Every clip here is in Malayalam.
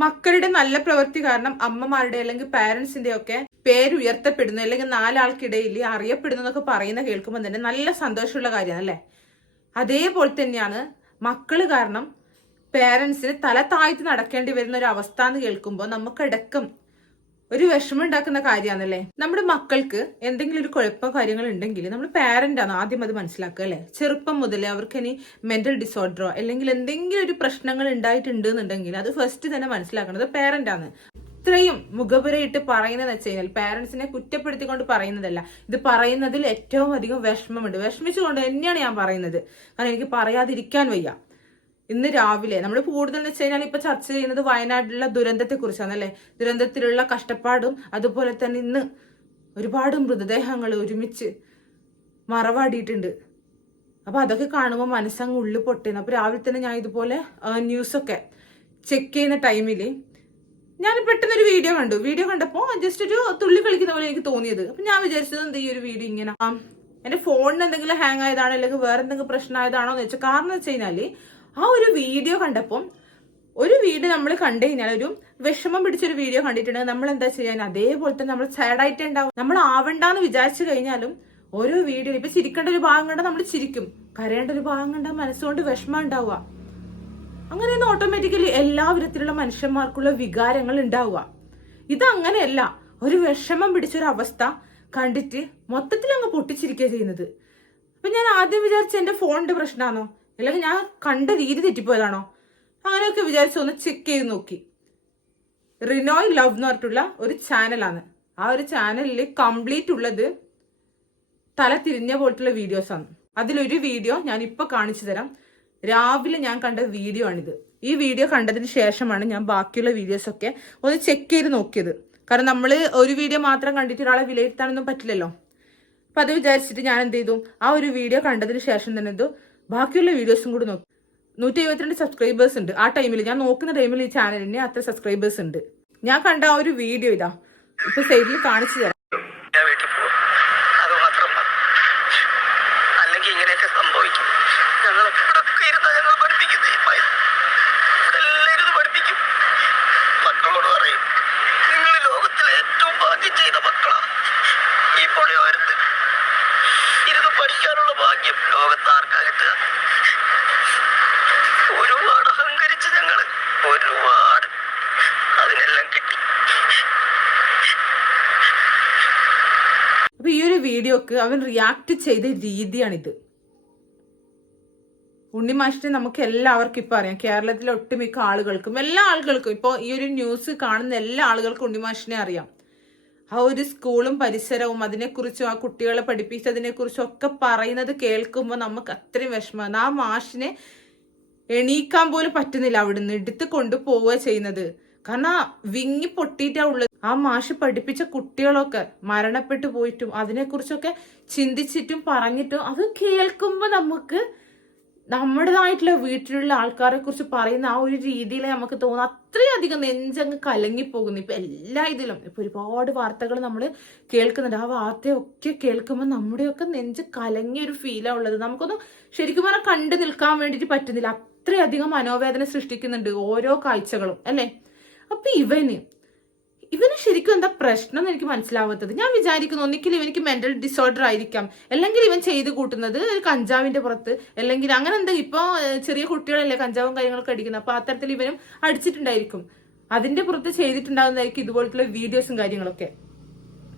മക്കളുടെ നല്ല പ്രവൃത്തി കാരണം അമ്മമാരുടെ അല്ലെങ്കിൽ പേരൻസിന്റെ ഒക്കെ പേര് ഉയർത്തപ്പെടുന്നു അല്ലെങ്കിൽ നാലാൾക്കിടയിൽ അറിയപ്പെടുന്നു എന്നൊക്കെ പറയുന്ന കേൾക്കുമ്പോൾ തന്നെ നല്ല സന്തോഷമുള്ള കാര്യമാണ് അല്ലേ? അതേപോലെ തന്നെയാണ് മക്കൾ കാരണം പേരൻസിന് തല താഴ്ത്തി നടക്കേണ്ടി വരുന്ന ഒരു അവസ്ഥ എന്ന് കേൾക്കുമ്പോൾ നമുക്കടക്കം ഒരു വിഷമം ഉണ്ടാക്കുന്ന കാര്യമാണല്ലേ? നമ്മുടെ മക്കൾക്ക് എന്തെങ്കിലും ഒരു കുഴപ്പമോ കാര്യങ്ങൾ ഉണ്ടെങ്കിൽ നമ്മൾ പാരന്റ് ആണ് ആദ്യം അത് മനസ്സിലാക്കുക അല്ലേ? ചെറുപ്പം മുതലേ അവർക്ക് ഇനി മെന്റൽ ഡിസോർഡറോ അല്ലെങ്കിൽ എന്തെങ്കിലും ഒരു പ്രശ്നങ്ങൾ ഉണ്ടായിട്ടുണ്ട് എന്നുണ്ടെങ്കിൽ അത് ഫസ്റ്റ് തന്നെ മനസ്സിലാക്കുന്നത് പാരന്റ് ആണ്. ഇത്രയും മുഖപുരയിട്ട് പറയുന്നത് വെച്ച് കഴിഞ്ഞാൽ പാരന്റ്സിനെ കുറ്റപ്പെടുത്തിക്കൊണ്ട് പറയുന്നതല്ല. ഇത് പറയുന്നതിൽ ഏറ്റവും അധികം വിഷമമുണ്ട്. വിഷമിച്ചുകൊണ്ട് തന്നെയാണ് ഞാൻ പറയുന്നത്. കാരണം എനിക്ക് പറയാതിരിക്കാൻ വയ്യ. ഇന്ന് രാവിലെ നമ്മൾ കൂടുതൽ എന്ന് വെച്ച് കഴിഞ്ഞാൽ ഇപ്പൊ ചർച്ച ചെയ്യുന്നത് വയനാട്ടിലുള്ള ദുരന്തത്തെ കുറിച്ചാണ് അല്ലെ ദുരന്തത്തിലുള്ള കഷ്ടപ്പാടും അതുപോലെ തന്നെ ഇന്ന് ഒരുപാട് മൃതദേഹങ്ങൾ ഒരുമിച്ച് മറവാടിയിട്ടുണ്ട്. അപ്പൊ അതൊക്കെ കാണുമ്പോൾ മനസ്സങ്ങ് ഉള്ളിൽ പൊട്ടുന്നു. അപ്പൊ രാവിലെ തന്നെ ഞാൻ ഇതുപോലെ ന്യൂസൊക്കെ ചെക്ക് ചെയ്യുന്ന ടൈമിൽ ഞാൻ പെട്ടെന്നൊരു വീഡിയോ കണ്ടു. വീഡിയോ കണ്ടപ്പോൾ ജസ്റ്റ് ഒരു തുള്ളി കളിക്കുന്ന പോലെ എനിക്ക് തോന്നിയത്. അപ്പൊ ഞാൻ വിചാരിച്ചത് എന്താ ഈ ഒരു വീഡിയോ ഇങ്ങനെ? എന്റെ ഫോണിന് എന്തെങ്കിലും ഹാങ് ആയതാണോ? അല്ലെങ്കിൽ വേറെ എന്തെങ്കിലും പ്രശ്നമായതാണോ എന്ന് വെച്ചാൽ കാരണം എന്ന് വെച്ച് കഴിഞ്ഞാൽ ആ ഒരു വീഡിയോ കണ്ടപ്പോൾ ഒരു വീട് നമ്മൾ കണ്ടു കഴിഞ്ഞാൽ ഒരു വിഷമം പിടിച്ചൊരു വീഡിയോ കണ്ടിട്ടുണ്ടെങ്കിൽ നമ്മൾ എന്താ ചെയ്യാൻ അതേപോലെ തന്നെ നമ്മൾ സാഡായിട്ട് ഉണ്ടാവും. നമ്മൾ ആവണ്ടെന്ന് വിചാരിച്ചു കഴിഞ്ഞാലും ഓരോ വീഡിയോ ഇപ്പൊ ചിരിക്കേണ്ട ഒരു ഭാഗം കണ്ടാൽ നമ്മൾ ചിരിക്കും. കരയേണ്ട ഒരു ഭാഗം കണ്ടാൽ മനസ്സുകൊണ്ട് വിഷമം ഉണ്ടാവുക. അങ്ങനെയൊന്നും ഓട്ടോമാറ്റിക്കലി എല്ലാ വിധത്തിലുള്ള മനുഷ്യന്മാർക്കുള്ള വികാരങ്ങൾ ഉണ്ടാവുക. ഇത് അങ്ങനെയല്ല ഒരു വിഷമം പിടിച്ചൊരു അവസ്ഥ കണ്ടിട്ട് മൊത്തത്തിൽ അങ്ങ് പൊട്ടിച്ചിരിക്കുക ചെയ്യുന്നത്. അപ്പൊ ഞാൻ ആദ്യം വിചാരിച്ച എന്റെ ഫോണിന്റെ പ്രശ്നമാണോ അല്ലെങ്കിൽ ഞാൻ കണ്ട രീതി തെറ്റിപ്പോയതാണോ? അങ്ങനെയൊക്കെ വിചാരിച്ച് ഒന്ന് ചെക്ക് ചെയ്ത് നോക്കി. റിനോയ് ലവ് എന്ന് പറഞ്ഞിട്ടുള്ള ഒരു ചാനലാണ് ആ ഒരു ചാനലിൽ കംപ്ലീറ്റ് ഉള്ളത് തല തിരിഞ്ഞ പോലത്തുള്ള വീഡിയോസാണ് അതിലൊരു വീഡിയോ ഞാൻ ഇപ്പൊ കാണിച്ചു തരാം. രാവിലെ ഞാൻ കണ്ട വീഡിയോ ആണിത്. ഈ വീഡിയോ കണ്ടതിന് ശേഷമാണ് ഞാൻ ബാക്കിയുള്ള വീഡിയോസ് ഒക്കെ ഒന്ന് ചെക്ക് ചെയ്ത് നോക്കിയത്. കാരണം നമ്മൾ ഒരു വീഡിയോ മാത്രം കണ്ടിട്ട് ഒരാളെ വിലയിരുത്താനൊന്നും പറ്റില്ലല്ലോ. അപ്പൊ അത് വിചാരിച്ചിട്ട് ഞാൻ എന്ത് ചെയ്തു? ആ ഒരു വീഡിയോ കണ്ടതിന് ശേഷം തന്നെ എന്തു? ബാക്കിയുള്ള വീഡിയോസും കൂടി നോക്കി. നൂറ്റി എഴുപത്തിരണ്ട് സബ്സ്ക്രൈബേഴ്സ് ഉണ്ട്. ആ ടൈമിൽ ഞാൻ നോക്കുന്ന ടൈമിൽ ഈ ചാനലിന് അത്ര സബ്സ്ക്രൈബേഴ്സ് ഉണ്ട്. ഞാൻ കണ്ട ആ ഒരു വീഡിയോ ഇതാ. ഇപ്പൊ സൈഡിൽ കാണിച്ചു തരാം. ഏറ്റവും ഭാഗ്യം ചെയ്ത മക്കളാണ് ഈ പുഴയോരത്ത് ഇരുന്ന് പഠിക്കാനുള്ള ഭാഗ്യം ലോകത്ത് കിട്ടുക ഒരുപാട് അഹങ്കരിച്ച് ഞങ്ങൾ ഒരുപാട് അതിനെല്ലാം കിട്ടി. അപ്പൊ ഈ ഒരു വീഡിയോക്ക് അവൻ റിയാക്ട് ചെയ്ത രീതിയാണിത്. ഉണ്ണിമാഷിനെ നമുക്ക് എല്ലാവർക്കും ഇപ്പൊ അറിയാം. കേരളത്തിലെ ഒട്ടുമിക്ക ആളുകൾക്കും എല്ലാ ആളുകൾക്കും ഇപ്പോൾ ഈ ഒരു ന്യൂസ് കാണുന്ന എല്ലാ ആളുകൾക്കും ഉണ്ണിമാഷിനെ അറിയാം. ആ ഒരു സ്കൂളും പരിസരവും അതിനെക്കുറിച്ചും ആ കുട്ടികളെ പഠിപ്പിച്ചതിനെ കുറിച്ചും ഒക്കെ പറയുന്നത് കേൾക്കുമ്പോൾ നമുക്ക് അത്രയും വിഷമമാണ്. ആ മാഷിനെ എണീക്കാൻ പോലും പറ്റുന്നില്ല അവിടുന്ന്. എടുത്ത് കൊണ്ടുപോവുക ചെയ്യുന്നത്. കാരണം വിങ്ങി പൊട്ടിയിട്ടാ ഉള്ളത്. ആ മാഷ് പഠിപ്പിച്ച കുട്ടികളൊക്കെ മരണപ്പെട്ടു പോയിട്ടും അതിനെക്കുറിച്ചൊക്കെ ചിന്തിച്ചിട്ടും പറഞ്ഞിട്ടും അത് കേൾക്കുമ്പോൾ നമുക്ക് നമ്മുടേതായിട്ടുള്ള വീട്ടിലുള്ള ആൾക്കാരെ കുറിച്ച് പറയുന്ന ആ ഒരു രീതിയിൽ നമുക്ക് തോന്നുന്നു. അധികം നെഞ്ചങ്ങ് കലങ്ങിപ്പോകുന്നു ഇപ്പൊ എല്ലാ ഇതിലും ഇപ്പൊ ഒരുപാട് വാർത്തകൾ നമ്മൾ കേൾക്കുന്നുണ്ട്. ആ വാർത്തയൊക്കെ കേൾക്കുമ്പോൾ നമ്മുടെയൊക്കെ നെഞ്ച് കലങ്ങിയ ഒരു ഫീലാണ് ഉള്ളത്. നമുക്കൊന്നും ശരിക്കും പറഞ്ഞാൽ കണ്ടു നിൽക്കാൻ വേണ്ടിയിട്ട് പറ്റുന്നില്ല. അത്രയധികം മനോവേദന സൃഷ്ടിക്കുന്നുണ്ട് ഓരോ കാഴ്ചകളും അല്ലേ? അപ്പൊ ഇവന് ഇവന് ശരിക്കും എന്താ പ്രശ്നം എന്ന് എനിക്ക് മനസ്സിലാവാത്തത്. ഞാൻ വിചാരിക്കുന്നു ഒന്നിക്കൽ ഇവനിക്ക് മെന്റൽ ഡിസോർഡർ ആയിരിക്കാം. അല്ലെങ്കിൽ ഇവൻ ചെയ്ത് കൂട്ടുന്നത് കഞ്ചാവിന്റെ പുറത്ത്. അല്ലെങ്കിൽ അങ്ങനെ എന്താ ഇപ്പൊ ചെറിയ കുട്ടികളല്ലേ കഞ്ചാവും കാര്യങ്ങളൊക്കെ അടിക്കുന്നത്. അപ്പൊ അത്തരത്തിൽ ഇവനും അടിച്ചിട്ടുണ്ടായിരിക്കും. അതിന്റെ പുറത്ത് ചെയ്തിട്ടുണ്ടാകുന്നതായിരിക്കും ഇതുപോലത്തുള്ള വീഡിയോസും കാര്യങ്ങളൊക്കെ.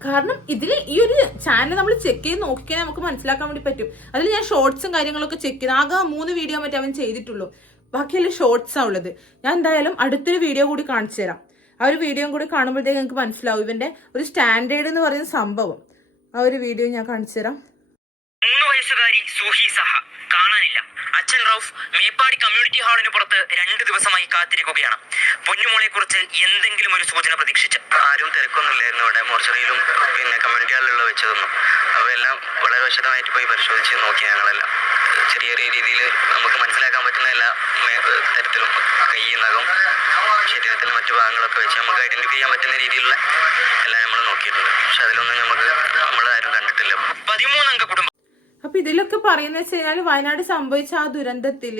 കാരണം ഇതിൽ ഈ ഒരു ചാനൽ നമ്മൾ ചെക്ക് ചെയ്ത് നോക്കിയാൽ നമുക്ക് മനസ്സിലാക്കാൻ വേണ്ടി പറ്റും. അതിൽ ഞാൻ ഷോർട്സും കാര്യങ്ങളൊക്കെ ചെക്ക് ചെയ്ത് ആകെ മൂന്ന് വീഡിയോ മറ്റേ അവൻ ചെയ്തിട്ടുള്ളൂ. ബാക്കിയെല്ലാം ഷോർട്സാ ഉള്ളത്. ഞാൻ എന്തായാലും അടുത്തൊരു വീഡിയോ കൂടി കാണിച്ചു തരാം. ആ ഒരു വീഡിയോ കൂടി കാണുമ്പോഴത്തേക്ക് നിങ്ങൾക്ക് മനസ്സിലാവും. ഇവന്റെ ഒരു സ്റ്റാൻഡേർഡ് എന്ന് പറയുന്ന സംഭവം. ആ ഒരു വീഡിയോ ഞാൻ കാണിച്ചു തരാം. മൂന്ന് വയസ്സുകാരി സൂഹി സഹ. കാണാനില്ല. അച്ഛൻ റൌഫ് മേപ്പാടി കമ്മ്യൂണിറ്റി ഹാളിന് പുറത്ത് രണ്ട് ദിവസമായി കാത്തിരിക്കുകയാണ്. പൊന്നുമോളെ കുറിച്ച് എന്തെങ്കിലും ഒരു സൂചന പ്രതീക്ഷിച്ച്. ആരും തിരക്കൊന്നുമില്ലായിരുന്നു ഇവിടെ. മോർച്ചറിയിലും പിന്നെ കമ്മ്യൂണിറ്റി ഹാളിലുള്ള വെച്ചതൊന്നും അവയെല്ലാം വളരെ വിശദമായിട്ട് പോയി പരിശോധിച്ച് നോക്കി ഞങ്ങളെല്ലാം. ചെറിയ ചെറിയ രീതിയിൽ നമുക്ക് മനസ്സിലാക്കാൻ പറ്റുന്ന എല്ലാ തരത്തിലും കൈ നഖം ശരീരത്തിലെ മറ്റു ഭാഗങ്ങളൊക്കെ വെച്ച് നമുക്ക് ഐഡന്റിഫൈ ചെയ്യാൻ പറ്റുന്ന രീതിയിലുള്ള എല്ലാം നമ്മൾ നോക്കിയിട്ടുണ്ട്. പക്ഷെ അതിലൊന്നും നമുക്ക് നമ്മളാരും കണ്ടിട്ടില്ല. പതിമൂന്നംഗ കുടുംബം. അപ്പൊ ഇതിലൊക്കെ പറയുന്ന വെച്ച് കഴിഞ്ഞാൽ വയനാട് സംഭവിച്ച ആ ദുരന്തത്തിൽ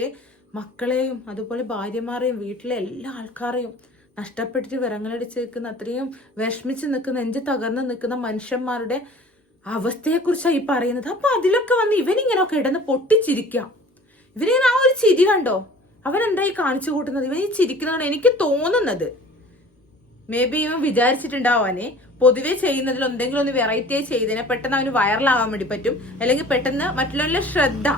മക്കളെയും അതുപോലെ ഭാര്യമാരെയും വീട്ടിലെ എല്ലാ ആൾക്കാരെയും നഷ്ടപ്പെട്ടിട്ട് വിറങ്ങലടിച്ച് നിൽക്കുന്ന അത്രയും വിഷമിച്ച് നിൽക്കുന്ന നെഞ്ച് തകർന്ന് നിൽക്കുന്ന മനുഷ്യന്മാരുടെ അവസ്ഥയെക്കുറിച്ചാണ് ഈ പറയുന്നത്? അപ്പൊ അതിലൊക്കെ വന്ന് ഇവനിങ്ങനൊക്കെ ഇടന്ന് പൊട്ടിച്ചിരിക്കാം. ഇവനിങ്ങനെ ആ ഒരു ചിരി കണ്ടോ? അവൻ എന്തായി കാണിച്ചു കൂട്ടുന്നത്? ഇവൻ ഈ ചിരിക്കുന്നതാണ് എനിക്ക് തോന്നുന്നത്. മേ ബി ഇവൻ വിചാരിച്ചിട്ടുണ്ടാവാനെ. പൊതുവെ ചെയ്യുന്നതിൽ എന്തെങ്കിലും ഒന്ന് വെറൈറ്റി ആയി ചെയ്തതിനെ പെട്ടെന്ന് അവന് വൈറലാകാൻ വേണ്ടി പറ്റും. അല്ലെങ്കിൽ പെട്ടെന്ന് മറ്റുള്ളവരുടെ ശ്രദ്ധ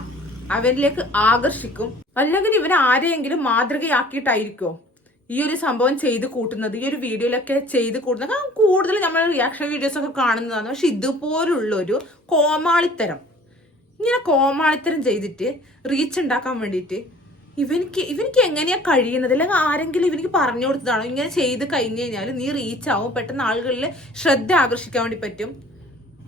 അവരിലേക്ക് ആകർഷിക്കും. അല്ലെങ്കിൽ ഇവൻ ആരെയെങ്കിലും മാതൃകയാക്കിയിട്ടായിരിക്കോ? ഈ ഒരു സംഭവം ചെയ്ത് കൂട്ടുന്നത് ഈ ഒരു വീഡിയോയിലൊക്കെ ചെയ്ത് കൂട്ടുന്നത് കാരണം കൂടുതൽ നമ്മൾ റിയാക്ഷൻ വീഡിയോസ് ഒക്കെ കാണുന്നതാണ്. പക്ഷെ ഇതുപോലുള്ള ഒരു കോമാളിത്തരം. ഇങ്ങനെ കോമാളിത്തരം ചെയ്തിട്ട് റീച്ച് ഉണ്ടാക്കാൻ വേണ്ടിയിട്ട് ഇവനിക്ക് ഇവനിക്ക് എങ്ങനെയാ കഴിയുന്നത്? അല്ലെങ്കിൽ ആരെങ്കിലും ഇവനിക്ക് പറഞ്ഞു കൊടുത്തതാണോ? ഇങ്ങനെ ചെയ്ത് കഴിഞ്ഞു കഴിഞ്ഞാൽ നീ റീച്ച് ആവും. പെട്ടെന്ന് ആളുകളിൽ ശ്രദ്ധ ആകർഷിക്കാൻ വേണ്ടി പറ്റും.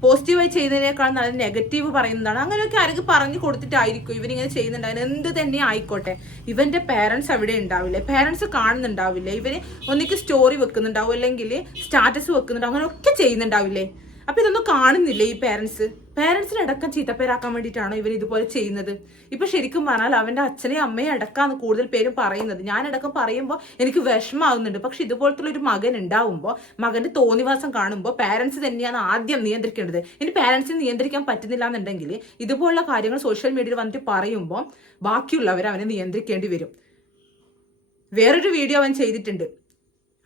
പോസിറ്റീവായി ചെയ്തതിനേക്കാൾ നല്ല നെഗറ്റീവ് പറയുന്നതാണ്. അങ്ങനെയൊക്കെ ആരെങ്കിലും പറഞ്ഞു കൊടുത്തിട്ടായിരിക്കും ഇവരിങ്ങനെ ചെയ്യുന്നുണ്ടാകുന്നത് എന്ത് തന്നെ ആയിക്കോട്ടെ. ഇവന്റെ പേരൻസ് അവിടെ ഉണ്ടാവില്ലേ? പേരൻസ് കാണുന്നുണ്ടാവില്ലേ? ഇവർ ഒന്നിക്ക് സ്റ്റോറി വെക്കുന്നുണ്ടാവും. അല്ലെങ്കിൽ സ്റ്റാറ്റസ് വെക്കുന്നുണ്ടാവും. അങ്ങനെയൊക്കെ ചെയ്യുന്നുണ്ടാവില്ലേ? അപ്പൊ ഇതൊന്നും കാണുന്നില്ലേ ഈ പേരൻസ് പേരൻസിനെ അടക്കം ചീത്തപ്പേരാക്കാൻ വേണ്ടിയിട്ടാണോ ഇവർ ഇതുപോലെ ചെയ്യുന്നത്? ഇപ്പൊ ശരിക്കും പറഞ്ഞാൽ അവന്റെ അച്ഛനെയും അമ്മയും അടക്കാന്ന് കൂടുതൽ പേരും പറയുന്നത്. ഞാൻ അടക്കം പറയുമ്പോൾ എനിക്ക് വിഷമാവുന്നുണ്ട്. പക്ഷെ ഇതുപോലത്തുള്ള ഒരു മകൻ ഉണ്ടാവുമ്പോൾ മകന്റെ തോന്നിവാസം കാണുമ്പോൾ പേരൻസ് തന്നെയാണ് ആദ്യം നിയന്ത്രിക്കേണ്ടത്. ഇനി പേരൻസിനെ നിയന്ത്രിക്കാൻ പറ്റുന്നില്ല എന്നുണ്ടെങ്കിൽ ഇതുപോലുള്ള കാര്യങ്ങൾ സോഷ്യൽ മീഡിയയിൽ വന്നിട്ട് പറയുമ്പോൾ ബാക്കിയുള്ളവർ അവനെ നിയന്ത്രിക്കേണ്ടി വരും. വേറൊരു വീഡിയോ അവൻ ചെയ്തിട്ടുണ്ട്.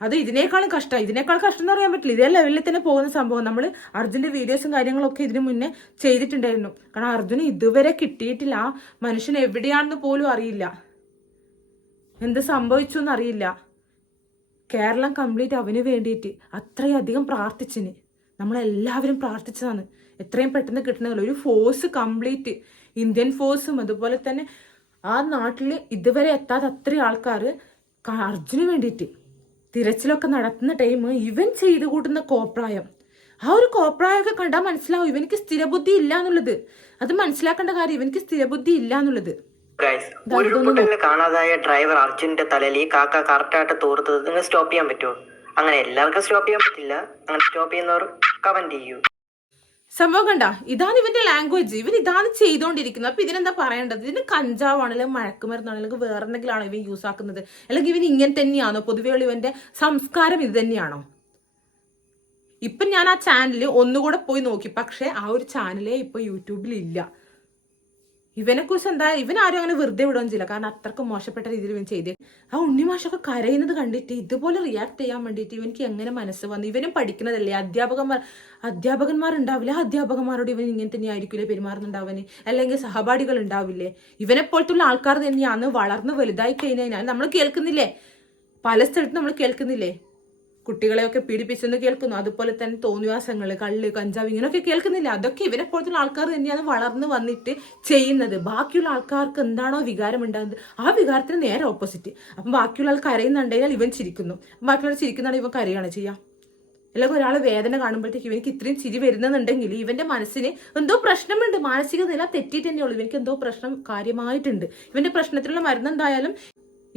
അത് ഇതിനേക്കാളും കഷ്ടം ഇതിനേക്കാൾ കഷ്ടം എന്ന് പറയാൻ പറ്റില്ല. ഇതേ ലെവലിൽ തന്നെ പോകുന്ന സംഭവം. നമ്മൾ അർജുന്റെ വീഡിയോസും കാര്യങ്ങളൊക്കെ ഇതിനു മുന്നേ ചെയ്തിട്ടുണ്ടായിരുന്നു. കാരണം അർജുന് ഇതുവരെ കിട്ടിയിട്ടില്ല. ആ മനുഷ്യൻ എവിടെയാണെന്ന് പോലും അറിയില്ല. എന്ത് സംഭവിച്ചു എന്നറിയില്ല കേരളം കംപ്ലീറ്റ് അവന് വേണ്ടിയിട്ട് അത്രയധികം പ്രാർത്ഥിച്ചിന്. നമ്മളെല്ലാവരും പ്രാർത്ഥിച്ചതാണ്. എത്രയും പെട്ടെന്ന് കിട്ടണമെന്നില്ല ഒരു ഫോഴ്സ് കംപ്ലീറ്റ് ഇന്ത്യൻ ഫോഴ്സും അതുപോലെ തന്നെ ആ നാട്ടിൽ ഇതുവരെ എത്താത്ത അത്രയും ആൾക്കാർ അർജുന് വേണ്ടിയിട്ട് തിരച്ചിലൊക്കെ നടത്തുന്ന ടൈം ഇവൻ ചെയ്തു കൂട്ടുന്ന കോപ്രായം. ആ ഒരു കോപ്രായമൊക്കെ കണ്ടാൽ മനസ്സിലാവും ഇവനിക്ക് സ്ഥിരബുദ്ധി ഇല്ല എന്നുള്ളത്. അത് മനസ്സിലാക്കേണ്ട കാര്യം ഇവനിക്ക് സ്ഥിരബുദ്ധി ഇല്ല എന്നുള്ളത്. കാണാതായ ഡ്രൈവർ അർജുന്റെ തലയിൽ ഈ കാക്ക കറക്റ്റായിട്ട് തോർത്തത്. നിങ്ങൾ സ്റ്റോപ്പ് ചെയ്യാൻ പറ്റുമോ? അങ്ങനെ എല്ലാവർക്കും സ്റ്റോപ്പ് ചെയ്യാൻ പറ്റില്ല. അങ്ങനെ സ്റ്റോപ്പ് ചെയ്യുന്നവർ കമന്റ് ചെയ്യൂ. സംഭവം കണ്ട? ഇതാണ് ഇവന്റെ ലാംഗ്വേജ് ഇവൻ ഇതാണ് ചെയ്തുകൊണ്ടിരിക്കുന്നത് അപ്പൊ ഇതിനെന്താ പറയേണ്ടത്? ഇതിന് കഞ്ചാവാണെങ്കിലും മഴക്കുമരുന്നാണ് അല്ലെങ്കിൽ വേറെ ഇവൻ യൂസ് ആക്കുന്നത്? അല്ലെങ്കിൽ ഇവൻ ഇങ്ങനെ തന്നെയാണോ? പൊതുവെയുള്ള ഇവന്റെ സംസ്കാരം ഇത് തന്നെയാണോ? ഇപ്പൊ ഞാൻ ആ ചാനൽ ഒന്നുകൂടെ പോയി നോക്കി. പക്ഷെ ആ ഒരു ചാനലേ ഇപ്പൊ യൂട്യൂബിൽ ഇല്ല ഇവനെ കുറിച്ച് എന്താ ഇവൻ ആരും അങ്ങനെ വെറുതെ വിടുകയും ചെയ്യില്ല. കാരണം അത്രക്കും മോശപ്പെട്ട രീതിയിൽ ഇവൻ ചെയ്തേ. ആ ഉണ്ണിമാഷൊക്കെ കരയുന്നത് കണ്ടിട്ട് ഇതുപോലെ റിയാക്ട് ചെയ്യാൻ വേണ്ടിയിട്ട് ഇവനിക്ക് എങ്ങനെ മനസ്സ് വന്നു? ഇവനും പഠിക്കുന്നതല്ലേ? അധ്യാപകന്മാർ ഉണ്ടാവില്ല ആ അധ്യാപകന്മാരോട് ഇവൻ ഇങ്ങനെ തന്നെ ആയിരിക്കില്ലേ പെരുമാറുന്നുണ്ടാവന്? അല്ലെങ്കിൽ സഹപാഠികൾ ഉണ്ടാവില്ലേ ഇവനെ പോലത്തുള്ള ആൾക്കാർ തന്നെയാണ് വളർന്ന് വലുതായി കഴിഞ്ഞാൽ നമ്മൾ കേൾക്കുന്നില്ലേ? പല സ്ഥലത്തും നമ്മൾ കേൾക്കുന്നില്ലേ? കുട്ടികളെയൊക്കെ പീഡിപ്പിച്ചെന്ന് കേൾക്കുന്നു. അതുപോലെ തന്നെ തോന്നിവാസങ്ങൾ കള്ള് കഞ്ചാവ് ഇങ്ങനെയൊക്കെ കേൾക്കുന്നില്ല. അതൊക്കെ ഇവരെ പോലത്തുള്ള ആൾക്കാർ തന്നെയാണ് വളർന്നു വന്നിട്ട് ചെയ്യുന്നത്. ബാക്കിയുള്ള ആൾക്കാർക്ക് എന്താണോ വികാരം ഉണ്ടാകുന്നത്? ആ വികാരത്തിന് നേരെ ഓപ്പോസിറ്റ് അപ്പം ബാക്കിയുള്ള ആൾ കരയുന്നുണ്ടെങ്കിൽ ഇവൻ ചിരിക്കുന്നു. ബാക്കിയുള്ള ചിരിക്കുന്നുണ്ടെങ്കിൽ ഇവൻ കരയാണ് ചെയ്യുക അല്ലെങ്കിൽ ഒരാൾ വേദന കാണുമ്പോഴത്തേക്ക് ഇവനിക്ക് ഇത്രയും ചിരി വരുന്നുണ്ടെങ്കിൽ ഇവന്റെ മനസ്സിന് എന്തോ പ്രശ്നമുണ്ട്. മാനസിക നില തെറ്റിയിട്ട് തന്നെയുള്ളൂ ഇവനിക്ക് എന്തോ പ്രശ്നം കാര്യമായിട്ടുണ്ട്. ഇവന്റെ പ്രശ്നത്തിലുള്ള മരുന്ന് എന്തായാലും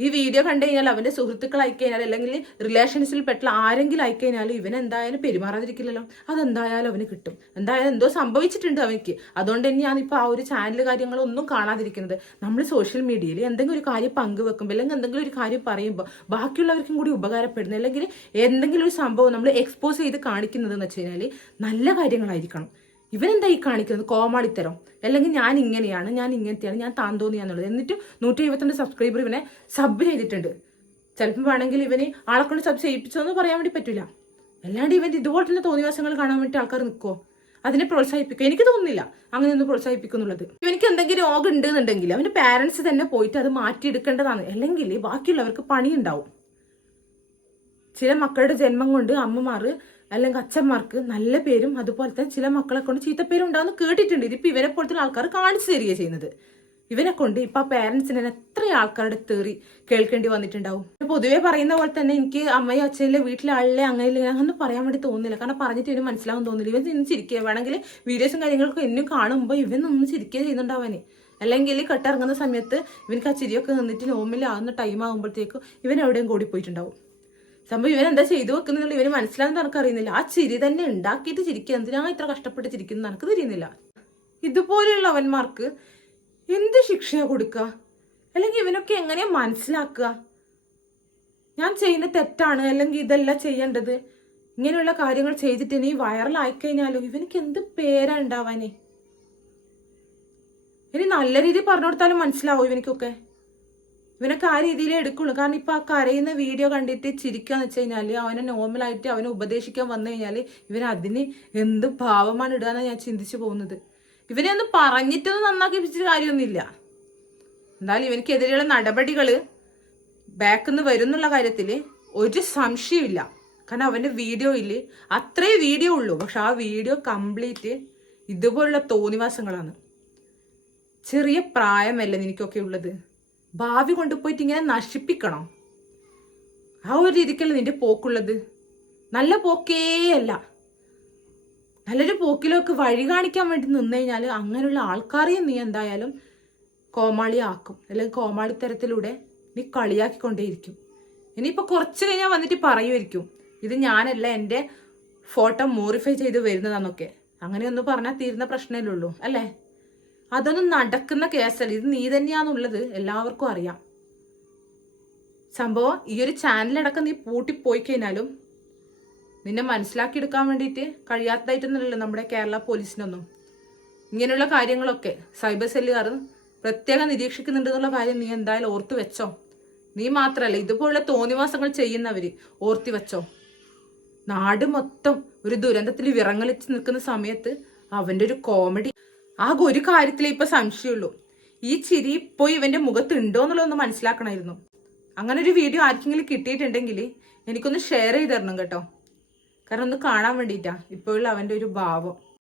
ഈ വീഡിയോ കണ്ടു കഴിഞ്ഞാൽ അവന്റെ സുഹൃത്തുക്കൾ അയക്കഴിഞ്ഞാൽ അല്ലെങ്കിൽ റിലേഷൻസിൽ പെട്ട ആരെങ്കിലും അയക്കഴിഞ്ഞാൽ ഇവൻ എന്തായാലും പെരുമാറാതിരിക്കില്ലല്ലോ. അതെന്തായാലും അവന് കിട്ടും. എന്തായാലും എന്തോ സംഭവിച്ചിട്ടുണ്ട് അവനിക്ക്. അതുകൊണ്ട് തന്നെയാണ് ഇപ്പൊ ആ ഒരു ചാനൽ കാര്യങ്ങളൊന്നും കാണാതിരിക്കുന്നത്. നമ്മൾ സോഷ്യൽ മീഡിയയിൽ എന്തെങ്കിലും ഒരു കാര്യം പങ്കുവെക്കുമ്പോൾ അല്ലെങ്കിൽ എന്തെങ്കിലും ഒരു കാര്യം പറയുമ്പോൾ ബാക്കിയുള്ളവർക്കും കൂടി ഉപകാരപ്പെടുന്നത് അല്ലെങ്കിൽ എന്തെങ്കിലും ഒരു സംഭവം നമ്മൾ എക്സ്പോസ് ചെയ്ത് കാണിക്കുന്നത് എന്ന് വെച്ച് കഴിഞ്ഞാൽ നല്ല കാര്യങ്ങളായിരിക്കണം. ഇവനെന്താ ഈ കാണിക്കുന്നത്? കോമാളിത്തരം. അല്ലെങ്കിൽ ഞാൻ ഇങ്ങനെയാണ് ഞാൻ ഇങ്ങനത്തെയാണ് ഞാൻ താൻ തോന്നിയാന്നുള്ളത് എന്നിട്ട് നൂറ്റി എഴുപത്തിരണ്ട് സബ്സ്ക്രൈബർ ഇവനെ സബ് ചെയ്തിട്ടുണ്ട്. ചിലപ്പോൾ വേണമെങ്കിൽ ഇവന് ആളെ കൊണ്ട് സബ് ചെയ്യിപ്പിച്ചോന്ന് പറയാൻ വേണ്ടി പറ്റില്ല അല്ലാണ്ട് ഇവന്റെ ഇതുപോലെ തന്നെ തോന്നിവാസങ്ങൾ കാണാൻ വേണ്ടി ആൾക്കാർ നിൽക്കുമോ അതിനെ പ്രോത്സാഹിപ്പിക്കും എനിക്ക് തോന്നുന്നില്ല അങ്ങനെ ഒന്ന് പ്രോത്സാഹിപ്പിക്കുന്നുള്ളത്. ഇവനിക്ക് എന്തെങ്കിലും രോഗം ഉണ്ട് എന്നുണ്ടെങ്കിൽ അവന്റെ പാരൻസ് തന്നെ പോയിട്ട് അത് മാറ്റിയെടുക്കേണ്ടതാണ്. അല്ലെങ്കിൽ ബാക്കിയുള്ളവർക്ക് പണിയുണ്ടാവും. ചില മക്കളുടെ ജന്മം കൊണ്ട് അമ്മമാർ അല്ലെങ്കിൽ അച്ഛന്മാർക്ക് നല്ല പേരും അതുപോലെ തന്നെ ചില മക്കളെ കൊണ്ട് ചീത്തപ്പേരും ഉണ്ടാവുന്ന കേട്ടിട്ടുണ്ട്. ഇതിപ്പോ ഇവരെ പോലത്തെ ആൾക്കാർ കാണിച്ചു തരിക ചെയ്യുന്നത്. ഇവനെ കൊണ്ട് ഇപ്പൊ ആ പാരന്റ്സിനെ എത്ര ആൾക്കാരുടെ തേറി കേൾക്കേണ്ടി വന്നിട്ടുണ്ടാവും. പൊതുവേ പറയുന്ന പോലെ തന്നെ എനിക്ക് അമ്മയും അച്ഛനിലെ വീട്ടിലെ ആളിലെ അങ്ങനെ അങ്ങനെ പറയാൻ വേണ്ടി തോന്നുന്നില്ല. കാരണം പറഞ്ഞിട്ട് ഇവന് മനസ്സിലാവും തോന്നില്ല ഇവൻ നിന്ന് ചിരിക്കുക. വേണമെങ്കിൽ വീഡിയോസും കാര്യങ്ങളൊക്കെ എന്നും കാണുമ്പോൾ ഇവൻ നിന്ന് ചിരിക്കുക ചെയ്യുന്നുണ്ടാവാനെ അല്ലെങ്കിൽ കെട്ടിറങ്ങുന്ന സമയത്ത് ഇവനക്ക് ആ ചിരിയൊക്കെ നിന്നിട്ട് നോമിലാകുന്ന ടൈം ആകുമ്പോഴത്തേക്കും ഇവൻ എവിടെയും കൂടി പോയിട്ടുണ്ടാവും സംഭവം ഇവൻ എന്താ ചെയ്തു വെക്കുന്നുള്ള ഇവന് മനസ്സിലാകുന്ന എനിക്ക് അറിയുന്നില്ല ആ ചിരി തന്നെ ഉണ്ടാക്കിയിട്ട് ചിരിക്കുക എന്തിനാ ഇത്ര കഷ്ടപ്പെട്ട് ചിരിക്കുന്നത് എനിക്ക് തിരിയുന്നില്ല ഇതുപോലെയുള്ളവന്മാർക്ക് എന്ത് ശിക്ഷയാ കൊടുക്കുക? അല്ലെങ്കിൽ ഇവനൊക്കെ എങ്ങനെയാ മനസ്സിലാക്കുക? ഞാൻ ചെയ്യുന്ന തെറ്റാണ് അല്ലെങ്കിൽ ഇതല്ല ചെയ്യേണ്ടത്. ഇങ്ങനെയുള്ള കാര്യങ്ങൾ ചെയ്തിട്ട് ഇനി വൈറലായി കഴിഞ്ഞാലോ ഇവനക്ക് എന്ത് പേരാ ഉണ്ടാവാനേ? ഇനി നല്ല രീതിയിൽ പറഞ്ഞു കൊടുത്താലും മനസ്സിലാവും ഇവനിക്കൊക്കെ? ഇവനൊക്കെ ആ രീതിയിലേ എടുക്കുള്ളൂ. കാരണം ഇപ്പൊ ആ കരയുന്ന വീഡിയോ കണ്ടിട്ട് ചിരിക്കാന്ന് വെച്ച് കഴിഞ്ഞാൽ അവനെ നോർമലായിട്ട് അവനെ ഉപദേശിക്കാൻ വന്നു കഴിഞ്ഞാൽ ഇവൻ അതിന് എന്ത് ഭാവമാണ് ഇടുക ഞാൻ ചിന്തിച്ചു പോകുന്നത്. ഇവനെ ഒന്ന് പറഞ്ഞിട്ടൊന്നും നന്നാക്കി വെച്ചിട്ട് കാര്യമൊന്നുമില്ല. എന്തായാലും ഇവനക്കെതിരെയുള്ള നടപടികൾ ബാക്കിൽ നിന്ന് വരുന്നുള്ള കാര്യത്തിൽ ഒരു സംശയമില്ല കാരണം അവന്റെ ഇല്ലേ അത്രേ വീഡിയോ ഉള്ളൂ. പക്ഷെ ആ വീഡിയോ കംപ്ലീറ്റ് ഇതുപോലുള്ള തോന്നിവാസങ്ങളാണ്. ചെറിയ പ്രായമല്ലേ നിനക്കൊക്കെ ഉള്ളത്? ഭാവി കൊണ്ടുപോയിട്ട് ഇങ്ങനെ നശിപ്പിക്കണം. ആ ഒരു രീതിക്കല്ല നിന്റെ പോക്കുള്ളത്. നല്ല പോക്കേ അല്ല. നല്ലൊരു പോക്കിലൊക്കെ വഴി കാണിക്കാൻ വേണ്ടി നിന്ന് കഴിഞ്ഞാൽ അങ്ങനെയുള്ള ആൾക്കാരെയും നീ എന്തായാലും കോമാളിയാക്കും. അല്ലെങ്കിൽ കോമാളിത്തരത്തിലൂടെ നീ കളിയാക്കിക്കൊണ്ടേയിരിക്കും. ഇനിയിപ്പോൾ കുറച്ച് കഴിഞ്ഞാൽ വന്നിട്ട് പറയുമായിരിക്കും ഇത് ഞാനല്ല എന്റെ ഫോട്ടോ മോറിഫൈ ചെയ്ത് വരുന്നതാന്നൊക്കെ. അങ്ങനെയൊന്നും പറഞ്ഞാൽ തീരുന്ന പ്രശ്നമല്ലേ ഉള്ളൂ അല്ലേ? അതൊന്നും നടക്കുന്ന കേസല്ല. ഇത് നീ തന്നെയാന്നുള്ളത് എല്ലാവർക്കും അറിയാം. സംഭവം ഈ ഒരു ചാനലടക്കം നീ പൂട്ടിപ്പോയി കഴിഞ്ഞാലും നിന്നെ മനസ്സിലാക്കിയെടുക്കാൻ വേണ്ടിയിട്ട് കഴിയാത്തതായിട്ടൊന്നുമില്ലല്ലോ നമ്മുടെ കേരള പോലീസിനൊന്നും. ഇങ്ങനെയുള്ള കാര്യങ്ങളൊക്കെ സൈബർ സെല്ലുകാർ പ്രത്യേകം നിരീക്ഷിക്കുന്നുണ്ടെന്നുള്ള കാര്യം നീ എന്തായാലും ഓർത്തു വെച്ചോ. നീ മാത്രമല്ല ഇതുപോലുള്ള തോന്നിവാസങ്ങൾ ചെയ്യുന്നവർ ഓർത്തി വെച്ചോ. നാട് മൊത്തം ഒരു ദുരന്തത്തിൽ വിറങ്ങലിച്ച് നിൽക്കുന്ന സമയത്ത് അവന്റെ ഒരു കോമഡി ആകെ ഒരു കാര്യത്തിലേ ഇപ്പൊ സംശയമുള്ളൂ. ഈ ചിരി ഇപ്പോൾ ഇവന്റെ മുഖത്ത് ഉണ്ടോ എന്നുള്ളതൊന്ന് മനസ്സിലാക്കണമായിരുന്നു. അങ്ങനെ ഒരു വീഡിയോ ആർക്കെങ്കിലും കിട്ടിയിട്ടുണ്ടെങ്കിൽ എനിക്കൊന്ന് ഷെയർ ചെയ്ത് തരണം കേട്ടോ. കാരണം ഒന്ന് കാണാൻ വേണ്ടിയിട്ടാ. ഇപ്പോഴുള്ള അവന്റെ ഒരു ഭാവം.